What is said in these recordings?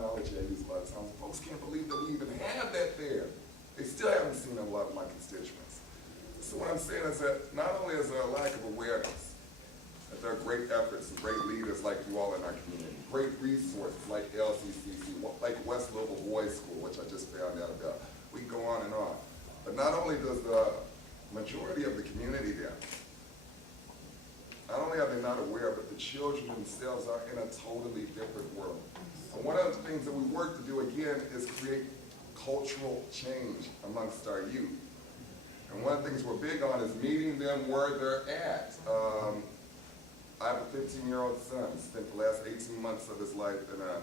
terminology I use a lot of times. Folks can't believe that we even have that there. They still haven't seen a lot of my constituents. So what I'm saying is that not only is there a lack of awareness, that there are great efforts and great leaders like you all in our community, great resources like LCCC, like West Louisville Boys School, which I just found out about. We can go on and on. But not only does the majority of the community there, not only are they not aware, but the children themselves are in a totally different world. And one of the things that we work to do, again, is create cultural change amongst our youth. And one of the things we're big on is meeting them where they're at. I have a 15-year-old son who spent the last 18 months of his life in a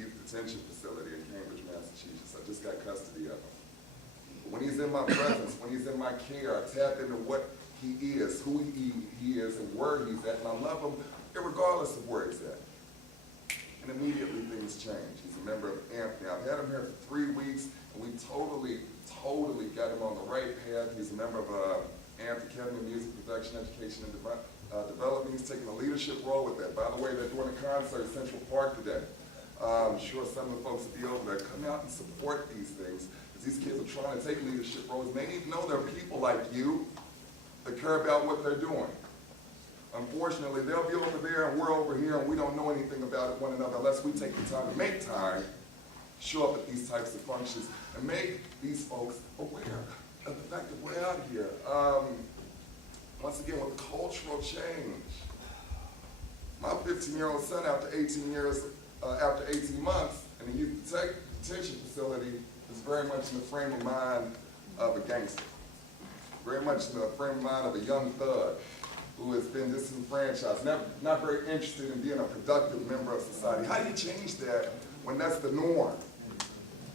youth detention facility in Cambridge, Massachusetts. I just got custody of him. But when he's in my presence, when he's in my care, I tap into what he is, who he is, and where he's at, and I love him regardless of where he's at. And immediately things change. He's a member of Anthony. I've had him here for 3 weeks, and we totally got him on the right path. He's a member of Anthony Academy of Music Production, Education, and Development. He's taking a leadership role with that. By the way, they're doing a concert at Central Park today. I'm sure some of the folks will be over there. Come out and support these things, because these kids are trying to take leadership roles. And they need to know there are people like you that care about what they're doing. Unfortunately, they'll be over there and we're over here and we don't know anything about one another unless we take the time to make time, show up at these types of functions, and make these folks aware of the fact that we're out here. Once again, with cultural change. My 15-year-old son, after 18 months in a youth detention facility, is very much in the frame of mind of a gangster. Very much in the frame of mind of a young thug who has been disenfranchised, not very interested in being a productive member of society. How do you change that when that's the norm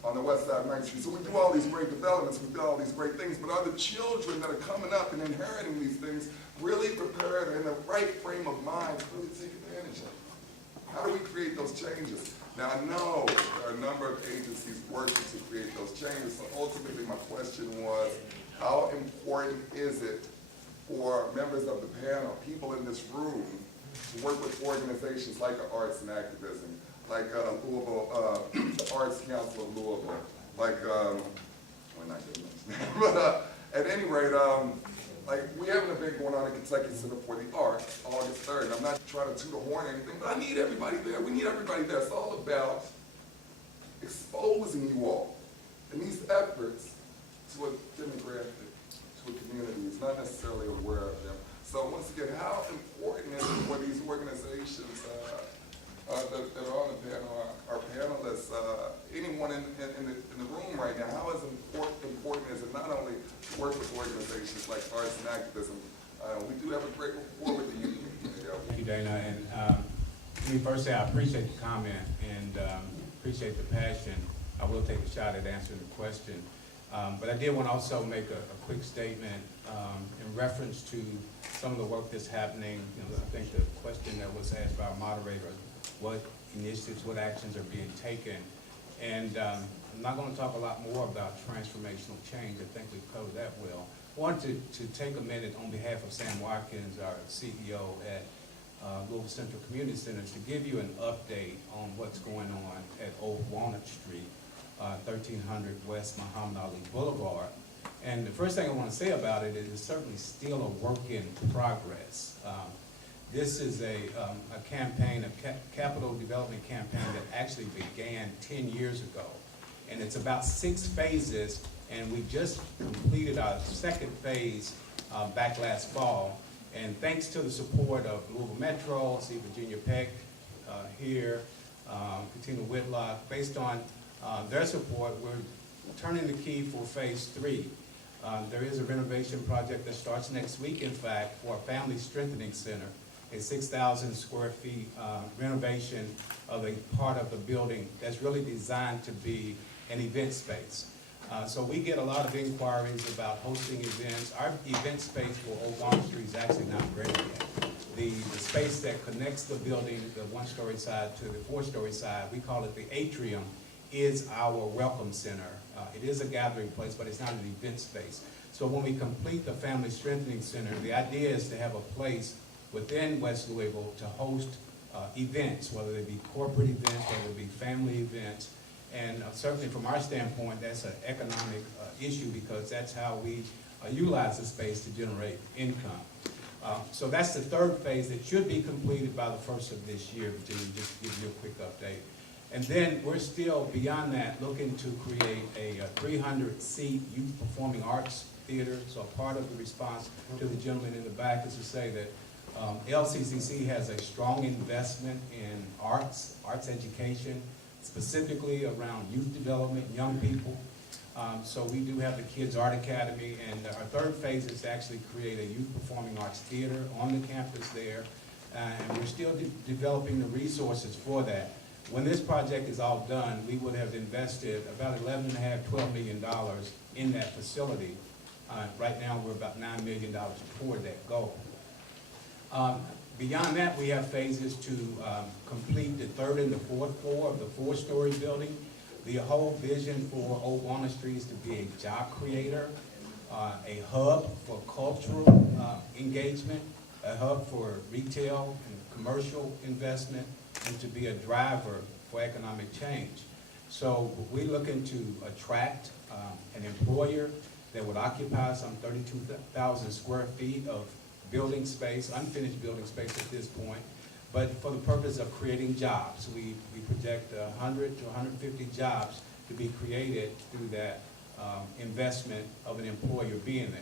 on the west side of 9th Street? So we do all these great developments, we do all these great things, but are the children that are coming up and inheriting these things really prepared or in the right frame of mind to really take advantage of it? How do we create those changes? Now I know there are a number of agencies working to create those changes, so ultimately my question was, how important is it for members of the panel, people in this room, to work with organizations like the Arts and Activism, like Louisville, the Arts Council of Louisville, like, we're not getting much now, but at any rate, like we have an event going on at Kentucky Center for the Arts, August 3rd. I'm not trying to toot a horn or anything, but I need everybody there. We need everybody there. It's all about exposing you all in these efforts to a demographic, to a community who's not necessarily aware of them. So once again, how important is it for these organizations that are on the panel, our panelists, anyone in the room right now, how important is it not only to work with organizations like Arts and Activism? We do have a great rapport with the union. Thank you, Dana. And let me first say I appreciate the comment and appreciate the passion. I will take a shot at answering the question. But I did want to also make a quick statement in reference to some of the work that's happening. You know, I think the question that was asked by our moderator, what initiatives, what actions are being taken. And I'm not going to talk a lot more about transformational change. I think we've covered that well. I wanted to take a minute on behalf of Sam Watkins, our CEO at Louisville Central Community Center, to give you an update on what's going on at Old Walnut Street, 1300 West Muhammad Ali Boulevard. And the first thing I want to say about it is it's certainly still a work in progress. This is a campaign, a capital development campaign that actually began 10 years ago. And it's about 6 phases, and we just completed our 2nd phase back last fall. And thanks to the support of Louisville Metro, see Virginia Peck here, Katina Whitlock, based on their support, we're turning the key for phase 3. There is a renovation project that starts next week, in fact, for a family strengthening center, a 6,000 square feet renovation of a part of the building that's really designed to be an event space. So we get a lot of inquiries about hosting events. Our event space for Old Walnut Street is actually not ready yet. The space that connects the building, the 1-story side to the 4-story side, we call it the atrium, is our welcome center. It is a gathering place, but it's not an event space. So when we complete the Family Strengthening Center, the idea is to have a place within West Louisville to host events, whether they be corporate events, whether it be family events. And certainly from our standpoint, that's an economic issue because that's how we utilize the space to generate income. So that's the third phase that should be completed by the first of this year, Virginia, just to give you a quick update. And then we're still, beyond that, looking to create a 300-seat youth performing arts theater. So part of the response to the gentleman in the back is to say that LCCC has a strong investment in arts education, specifically around youth development, young people. So we do have the Kids Art Academy, and our third phase is to actually create a youth performing arts theater on the campus there. And we're still developing the resources for that. When this project is all done, we would have invested about $11.5–12 million in that facility. Right now, we're about $9 million toward that goal. Beyond that, we have phases to complete the third and the fourth floor of the four-story building. The whole vision for Old Walnut Street is to be a job creator, a hub for cultural engagement, a hub for retail and commercial investment, and to be a driver for economic change. So we're looking to attract an employer that would occupy some 32,000 square feet of building space, unfinished building space at this point, but for the purpose of creating jobs. We project 100 to 150 jobs to be created through that investment of an employer being there.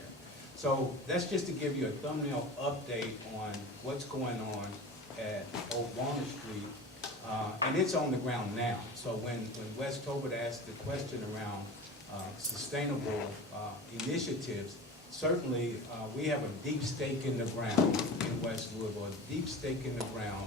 So that's just to give you a thumbnail update on what's going on at Old Walnut Street, and it's on the ground now. So when Wes Tobert asked the question around sustainable initiatives, certainly we have a deep stake in the ground in West Louisville, a deep stake in the ground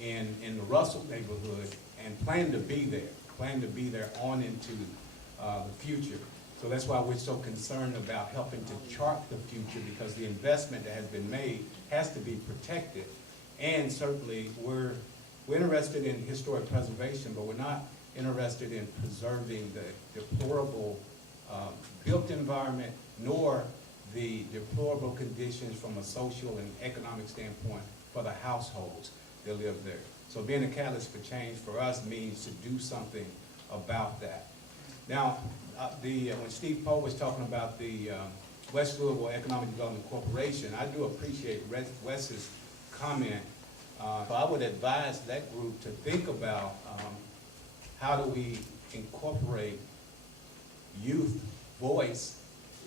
in the Russell neighborhood, and plan to be there on into the future. So that's why we're so concerned about helping to chart the future, because the investment that has been made has to be protected. And certainly we're interested in historic preservation, but we're not interested in preserving the deplorable built environment, nor the deplorable conditions from a social and economic standpoint for the households that live there. So being a catalyst for change for us means to do something about that. Now, when Steve Poe was talking about the West Louisville Economic Development Corporation, I do appreciate Wes's comment. So I would advise that group to think about how do we incorporate youth voice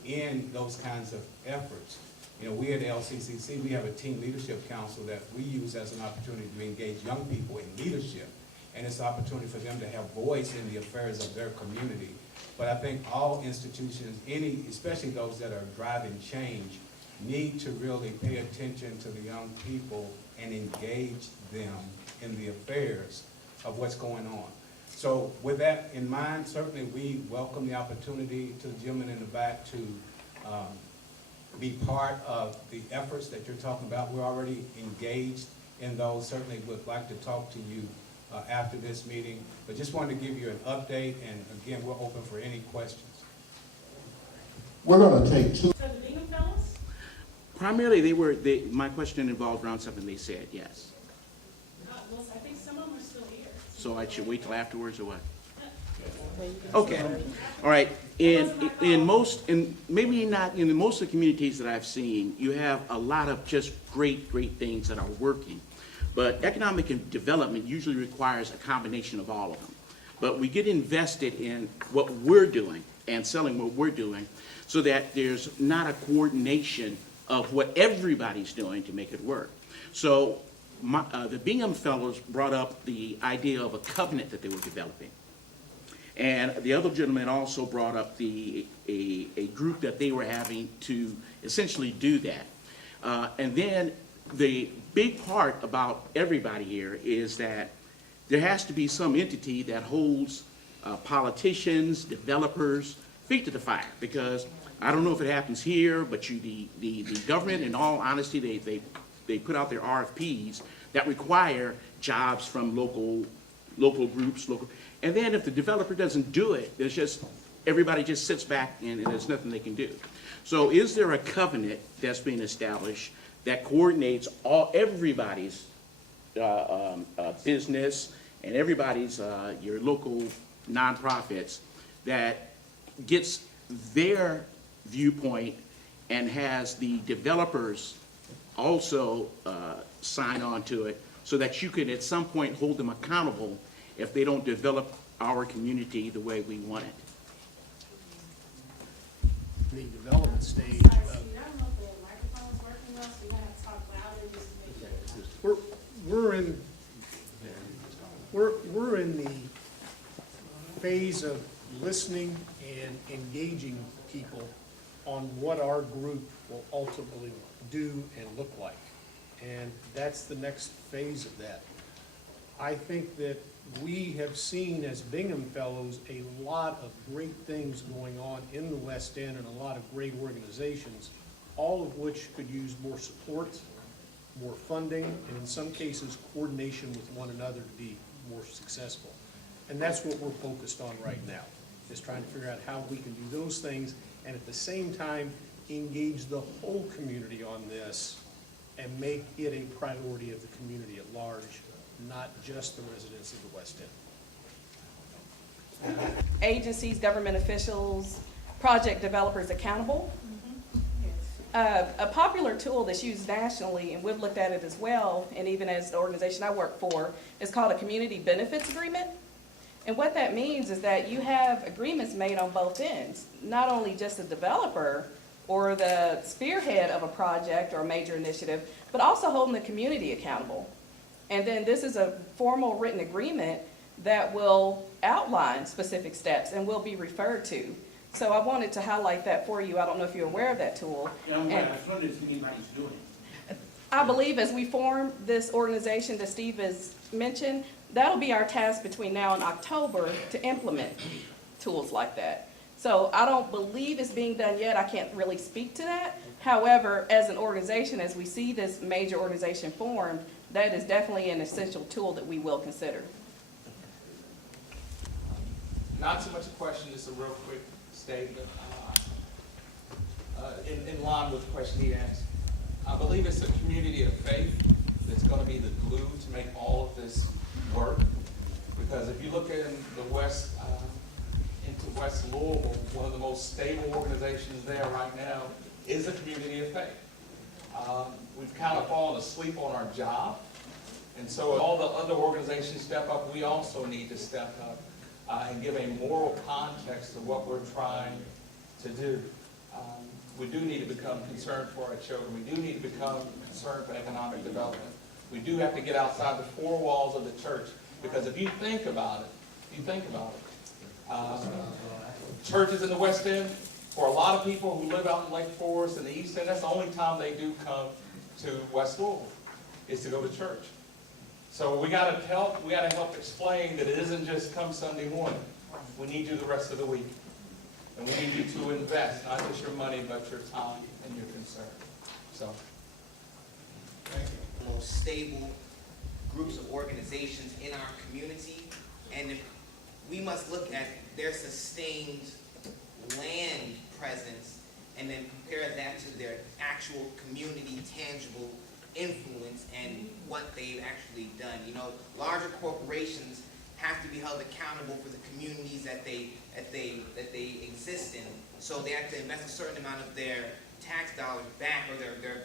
in those kinds of efforts. You know, we at LCCC, we have a team leadership council that we use as an opportunity to engage young people in leadership. And it's an opportunity for them to have voice in the affairs of their community. But I think all institutions, especially those that are driving change, need to really pay attention to the young people and engage them in the affairs of what's going on. So with that in mind, certainly we welcome the opportunity to the gentleman in the back to be part of the efforts that you're talking about. We're already engaged in those. Certainly would like to talk to you after this meeting, but just wanted to give you an update, and again, we're open for any questions. We're going to take two. So the Bingham fellas? Primarily, my question involved around something they said, yes. Well, I think some of them are still here. So I should wait till afterwards or what? Okay, all right. In most of the communities that I've seen, you have a lot of just great things that are working. But economic development usually requires a combination of all of them. But we get invested in what we're doing and selling what we're doing so that there's not a coordination of what everybody's doing to make it work. So the Bingham fellows brought up the idea of a covenant that they were developing. And the other gentleman also brought up a group that they were having to essentially do that. And then the big part about everybody here is that there has to be some entity that holds politicians, developers, feet to the fire, because I don't know if it happens here, but the government, in all honesty, they put out their RFPs that require jobs from local groups, and then if the developer doesn't do it, there's just, everybody just sits back and there's nothing they can do. So is there a covenant that's being established that coordinates everybody's business and everybody's, your local nonprofits, that gets their viewpoint and has the developers also sign on to it, so that you can at some point hold them accountable if they don't develop our community the way we want it. The development stage Sorry, of, Steve, I don't know if the microphone's working well, so you gotta have to talk louder just to make sure. we're in the phase of listening and engaging people on what our group will ultimately do and look like. And that's the next phase of that. I think that we have seen as Bingham Fellows a lot of great things going on in the West End and a lot of great organizations, all of which could use more support, more funding, and in some cases, coordination with one another to be more successful. And that's what we're focused on right now, is trying to figure out how we can do those things and at the same time engage the whole community on this and make it a priority of the community at large, not just the residents of the West End. Agencies, government officials, project developers accountable. A popular tool that's used nationally, and we've looked at it as well, and even as the organization I work for, is called a community benefits agreement. And what that means is that you have agreements made on both ends, not only just the developer or the spearhead of a project or a major initiative, but also holding the community accountable. And then this is a formal written agreement that will outline specific steps and will be referred to. So I wanted to highlight that for you. I don't know if you're aware of that tool. And I'm wondering if anybody's doing it. I believe as we form this organization that Steve has mentioned, that'll be our task between now and October to implement tools like that. So I don't believe it's being done yet. I can't really speak to that. However, as an organization, as we see this major organization formed, that is definitely an essential tool that we will consider. Not so much a question, just a real quick statement. In line with the question he asked, I believe it's a community of faith that's going to be the glue to make all of this work. Because if you look in the West, into West Louisville, one of the most stable organizations there right now is a community of faith. We've kind of fallen asleep on our job. And so all the other organizations step up, we also need to step up and give a moral context to what we're trying to do. We do need to become concerned for our children. We do need to become concerned for economic development. We do have to get outside the four walls of the church, because if you think about it, churches in the West End, for a lot of people who live out in Lake Forest and the East End, that's the only time they do come to West Louisville, is to go to church. So we got to help explain that it isn't just come Sunday morning. We need you the rest of the week. And we need you to invest, not just your money, but your time and your concern. So. Most stable groups of organizations in our community, and if we must look at their sustained land presence and then compare that to their actual community tangible influence and what they've actually done. You know, larger corporations have to be held accountable for the communities that they exist in. So they have to invest a certain amount of their tax dollars back, or their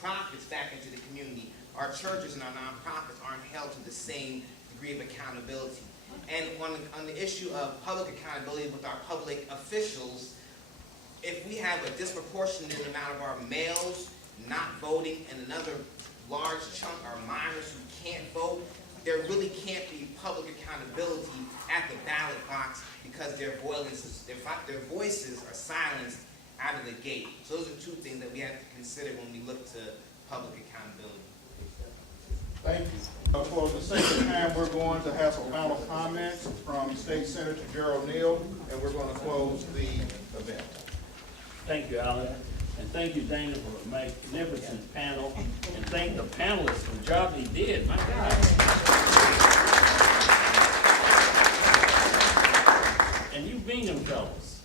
profits back into the community. Our churches and our nonprofits aren't held to the same degree of accountability. And on the issue of public accountability with our public officials, if we have a disproportionate amount of our males not voting and another large chunk are minors who can't vote, there really can't be public accountability at the ballot box, because their voices are silenced out of the gate. So those are two things that we have to consider when we look to public accountability. Thank you. For the sake of time, we're going to have some final comments from State Senator Gerald Neal, and we're going to close the event. Thank you, Alan. And thank you, Dana, for a magnificent panel. And thank the panelists for the job they did. My God. And you Bingham fellas,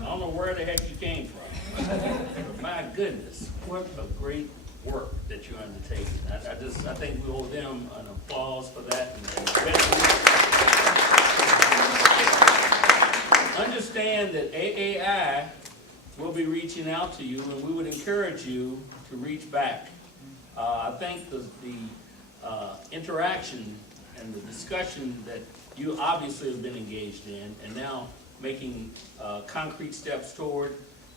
I don't know where the heck you came from, but my goodness, what a great work that you're undertaking. I think we owe them an applause for that. And understand that AAI will be reaching out to you, and we would encourage you to reach back. I think the interaction and the discussion that you obviously have been engaged in, and now making concrete steps toward,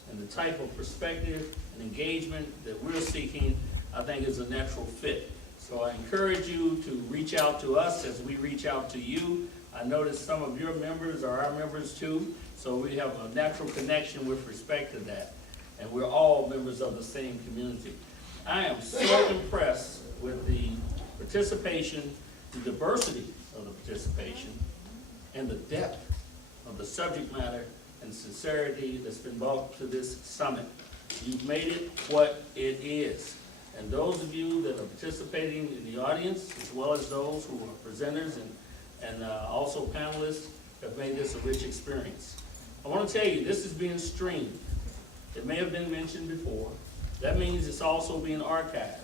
and the type of perspective and engagement that we're seeking, I think is a natural fit. So I encourage you to reach out to us as we reach out to you. I noticed some of your members are our members too, so we have a natural connection with respect to that. And we're all members of the same community. I am so impressed with the participation, the diversity of the participation, and the depth of the subject matter and sincerity that's been brought to this summit. You've made it what it is. And those of you that are participating in the audience, as well as those who are presenters and also panelists, have made this a rich experience. I want to tell you, this is being streamed. It may have been mentioned before. That means it's also being archived.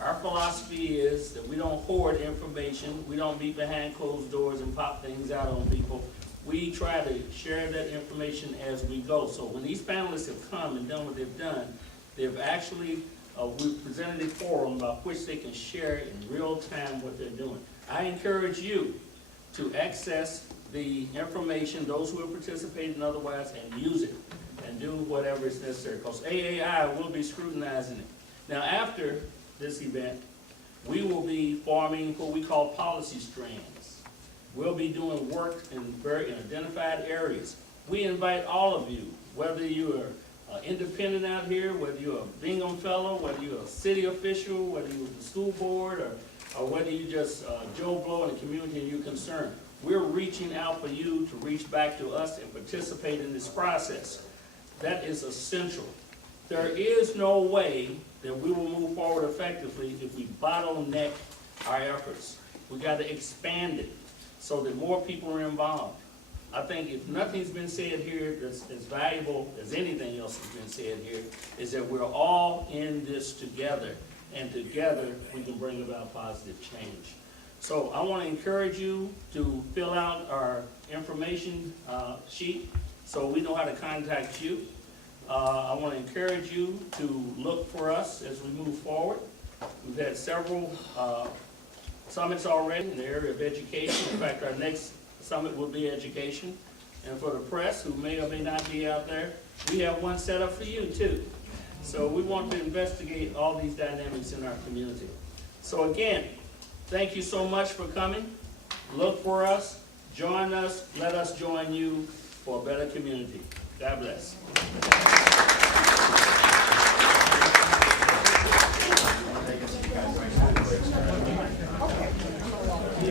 Our philosophy is that we don't hoard information. We don't meet behind closed doors and pop things out on people. We try to share that information as we go. So when these panelists have come and done what they've done, they've actually, we've presented a forum by which they can share in real time what they're doing. I encourage you to access the information, those who have participated and otherwise, and use it and do whatever is necessary, because AAI will be scrutinizing it. Now, after this event, we will be forming what we call policy strands. We'll be doing work in identified areas. We invite all of you, whether you are independent out here, whether you're a Bingham Fellow, whether you're a city official, whether you're the school board, or whether you just Joe Blow in the community and you're concerned. We're reaching out for you to reach back to us and participate in this process. That is essential. There is no way that we will move forward effectively if we bottleneck our efforts. We got to expand it so that more people are involved. I think if nothing's been said here that's as valuable as anything else has been said here, is that we're all in this together, and together we can bring about positive change. So I want to encourage you to fill out our information sheet so we know how to contact you. I want to encourage you to look for us as we move forward. We've had several summits already in the area of education. In fact, our next summit will be education. And for the press, who may or may not be out there, we have one set up for you too. So we want to investigate all these dynamics in our community. So again, thank you so much for coming. Look for us, join us, let us join you for a better community. God bless.